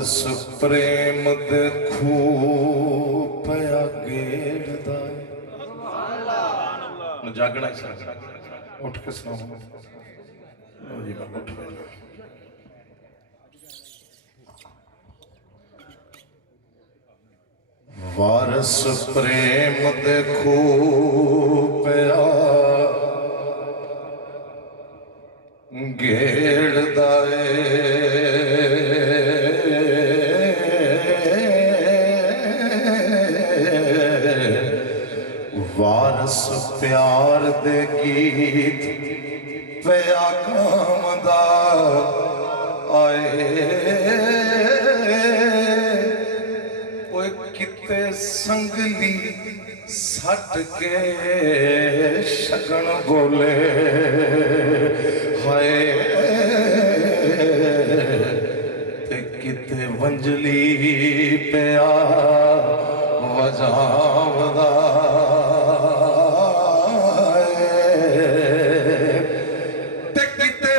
वारस प्रेम दे खूब पया गेड़दा जागना ही उठ के सुनाओ जी मैं उठ वारस प्रेम दे खूब पया गेड़दा वारस प्यार दे गीत पया कामदा आए किते संगली सट के शगन बोले हाय ते किते वंजली पिया वजावदा ते किते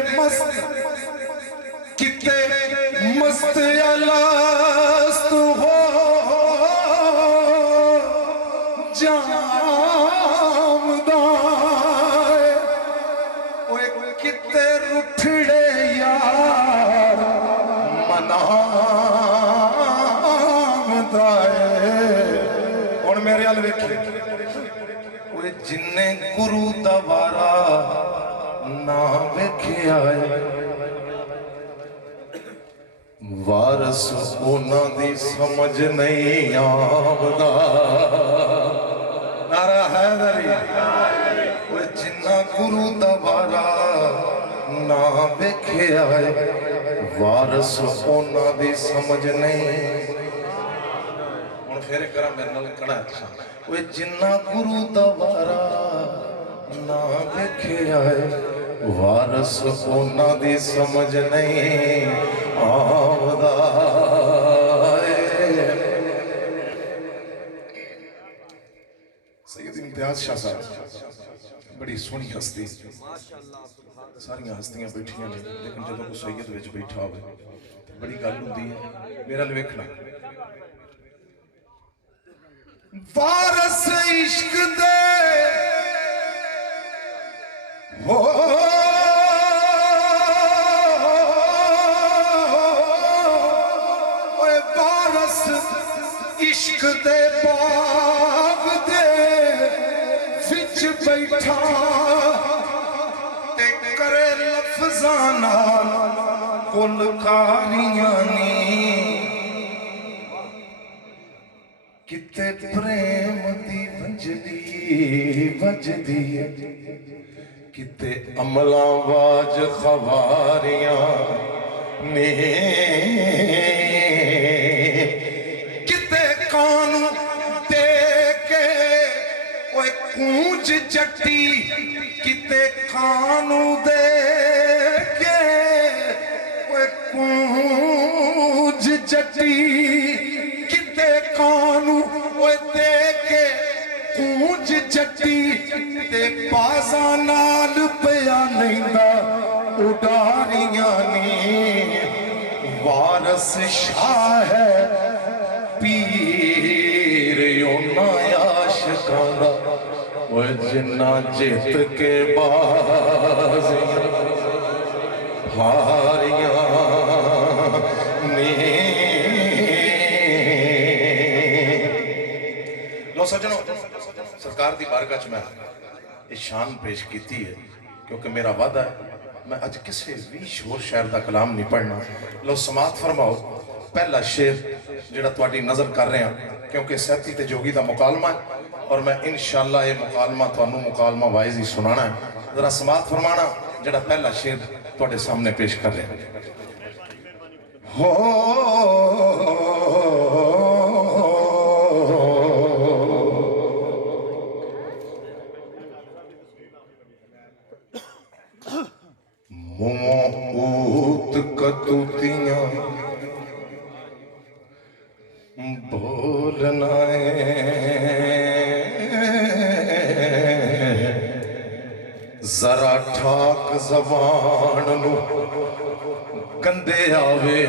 मस्त अलास्तु हो किते रुठड़े यार मनावदाए हुण मेरे अल वेखी जिन्ने गुरु दा वारा ना वेखिया वारस उन्हां दी समझ नहीं आवदा नारा हैदरी जिन्ना गुरु दा वारा ना वेखिया वारस उन्हां दी समझ नहीं हुण फिर करा मेरे नाल कड़ा जिन्ना गुरु दा वारा ना वेखिया वारस उन्हां दी समझ नहीं आवदा सैयद इम्तियाज शाह साहब बड़ी सोहनी हस्ती सारिया हस्तियां बैठिया ने लेकिन जो कोई सैयद विच बैठा हो बड़ी गल होंदी है मेरा वेखना वारस इश्क दे हो वारस इश्क दे बाग दे विच बैठा ते करे लफ्ज़ां नाल कुलकारियां नी किते प्रेम दी वंजली वजदी किते अमला वाज खवारियां ने किते कानू दे के ओए कूंज जट्टी किते कानू दे के ओए कूंज जट्टी किते कानू ओए दे के कूंज जट्टी ते बाजा नाल पिया लैंदा उडारियां नी वारस शाह है पीर योना आशिकां दा ओए जिन्ना जित के बाज़ियां हारियां नी लो सज्जनों सरकार की बारगाह च मैं ये शान पेश की है क्योंकि मेरा वादा है मैं अज किसी भी शोर शहर का कलाम नहीं पढ़ना लो समात फरमाओ पहला शेर जिहड़ा तुहाडी नज़र कर रहे हैं क्योंकि सैती ते जोगी का मुकालमा है और मैं इंशाअल्लाह ये मुकालमा तुहानू मुकालमा वाइज ही सुनाना है जरा समात फरमाना जिहड़ा पहला शेर तुहाडे सामने पेश कर रहे हैं हो ऊत कतूतियां बोलना जरा ठाक जबान नू कंदे आवे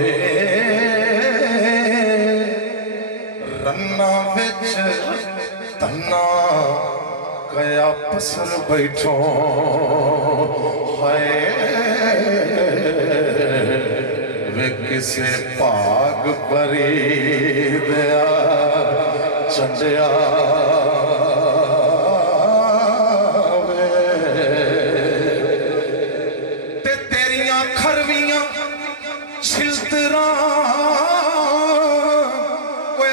रन्ना विच तन्ना कया पसर बैठो हाय वे किसे भाग परी दया चंडिया ते तेरिया खरवियां छिलतरा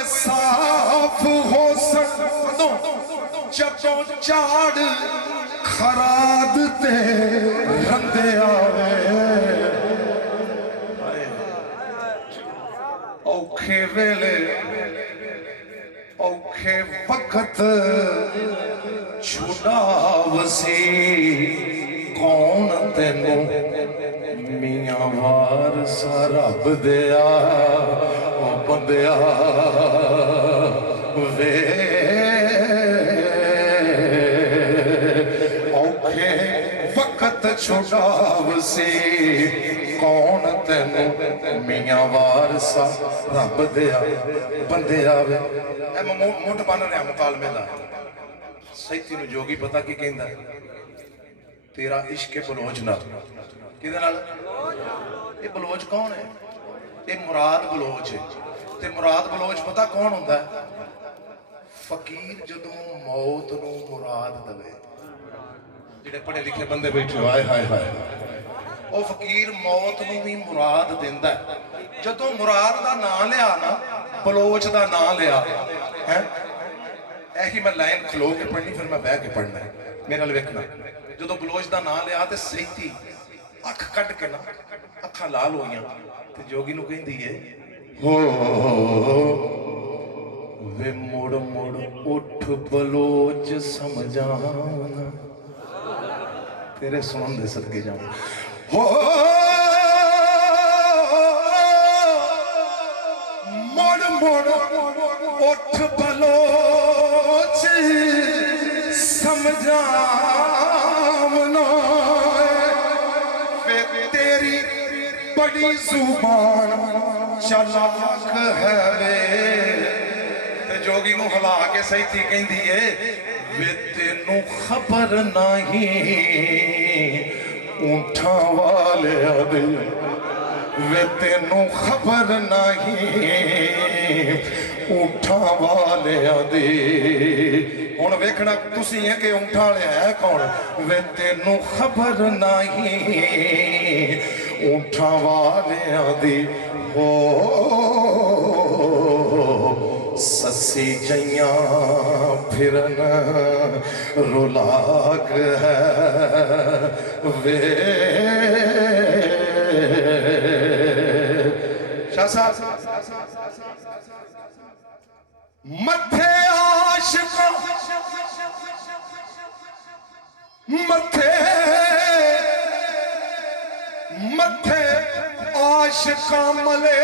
साफ हो सकदों जदों झाड़ खराद ते रंदे आवे औखे वेले औखे वक्त छुड़ावसी कौन तेनू मियां वारसा रब दिया ओ बंदिया वे औखे वक्त छुड़ावसी कौन तेनू मियां वारसा रब दिया बंदिया वे मुठ बन रहा मुकालमे का सैती नूं जोगी पता की कहंदा तेरा इश्क बलोच नाल किहदे नाल ये बलोच कौन है ये मुराद बलोच है ते मुराद बलोच पता कौन हुंदा है फकीर जदों मौत नूं मुराद दवे जिहड़े पढ़े लिखे बंदे बैठे हाय हाय हाय ओ फकीर मौत नूं भी मुराद दिंदा है जदों मुराद दा नाम लिया ना बलोच दा नाम लिया है ऐही मैं लाइन खलो के पढ़नी फिर मैं बह के पढ़ना है मेरे नाल वेखना जदों बलोच दा नाम लिया ते सैती अख कट के ना अखां लाल होईयां ते जोगी नूं कहंदी है हो वे मुड़ मुड़ उठ बलोच समझाना तेरे सुन दे सदके जाऊं हो मुड़ मुड़ उठ बलोच समझावना वे तेरी बड़ी जुबान चलाक है वे जोगी नूं हिला के सैती कहंदी है वे तेनू खबर नहीं ऊंठा वाले दे वे तेनू खबर नहीं ऊंठा वाले दे हुण वेखना तुसीं है कि ऊंठा वाले है कौन वे तेनू खबर नहीं ऊंठा वाले दी हो ससी जइया फिरन रुलाक है वे मथे आशिक मथे मथे आशिक मले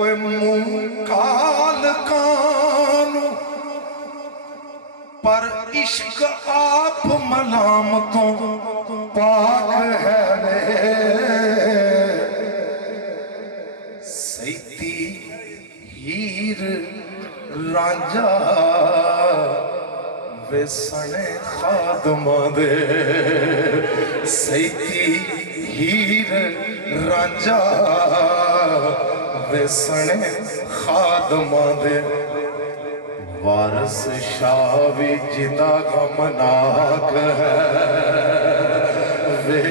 ओए मुंह काल कानू पर इश्क आप मलामतों पाक है रे सैती हीर रांझा वे सने खादमा दे सैती हीर रांझा वे सने खादमा दे वारस शाह भी जिदा गमनाक है वे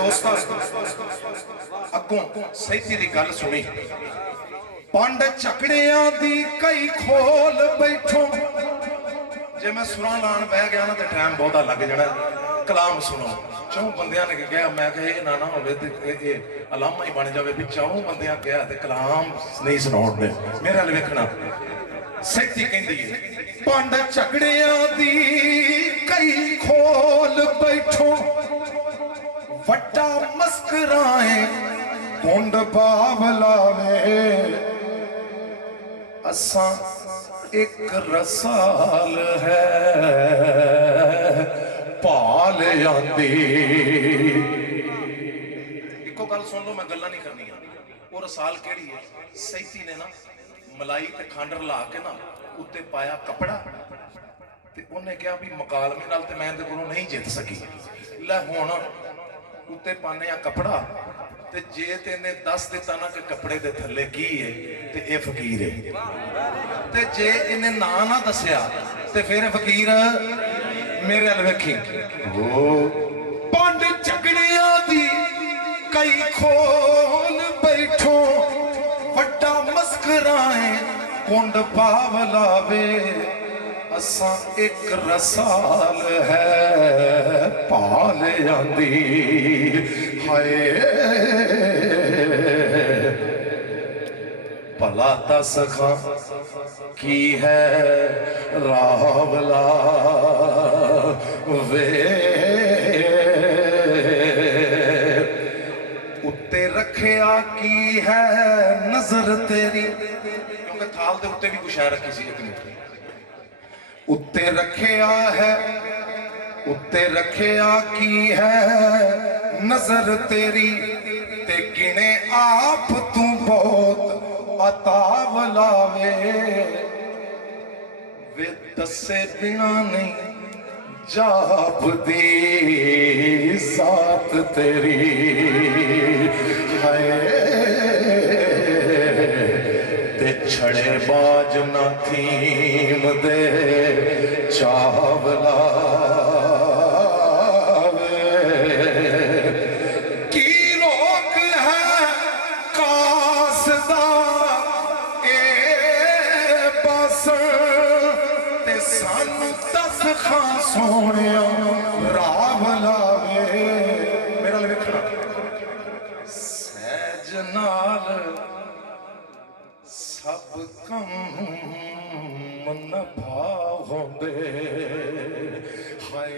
दोस्तों अगों सैती दी गल सुनी पंड चकड़ियां दी कई खोल बैठो जे मैं सुरां लाण बह गया ना तो टाइम बहुता लग जाना कलाम सुनो चौं बंदियां ने कहा मैं कहा ना ना होवे ते अलामा ही बन जावे भी चौं बंदियां कहा ते कलाम नहीं सुनाउण दे मेरे नाल वेखना सैती कहंदी है पंड चकड़ियां दी कई खोल बैठो वड्डा मस्कराए कुंड बावलावे असा एक रसाल है पाल आंदी गल सुन लो, मैं गल्लां नहीं करनियां। वो रसाल केड़ी है, सैती ने ना मलाई ते खंड रला के ना उत्ते पाया कपड़ा ते उन्हें कहा भी मकालमे नाल ते मैं इहदे कोलों नहीं जित सकी, लै हुण उत्ते पाने आ कपड़ा ते जे ते इहने दस दिता ना कि कपड़े दे थल्ले की है ते ये फकीर है, ते जे इन्हें ना दसिया ते फिर फकीर मेरे अल वेखी। पंड झगड़िया दी कई खोल बैठो, वड्डा मस्कराए कुंड पावलावे, असा एक रसाल है पाल आंदी हाय। भला दस खां की है रावला वे, उत्ते रखिया की है नजर तेरी, क्योंकि थाल दे उत्ते भी कुछ है रखी सी एक मिनट, उत्ते रखिया है, उत्ते रखिया की है नजर तेरी, ते गिने आप तू बहुत अतावलावे, वे दसे बिना नहीं जाप दी साथ तेरी है, ते छड़े बाज ना थीम दे चावला की रोक है कासदा ए बस, ते सानू दस खां सोने राव लावे। मेरा लिखना सहज नाल सब कम न भावों दे हाय।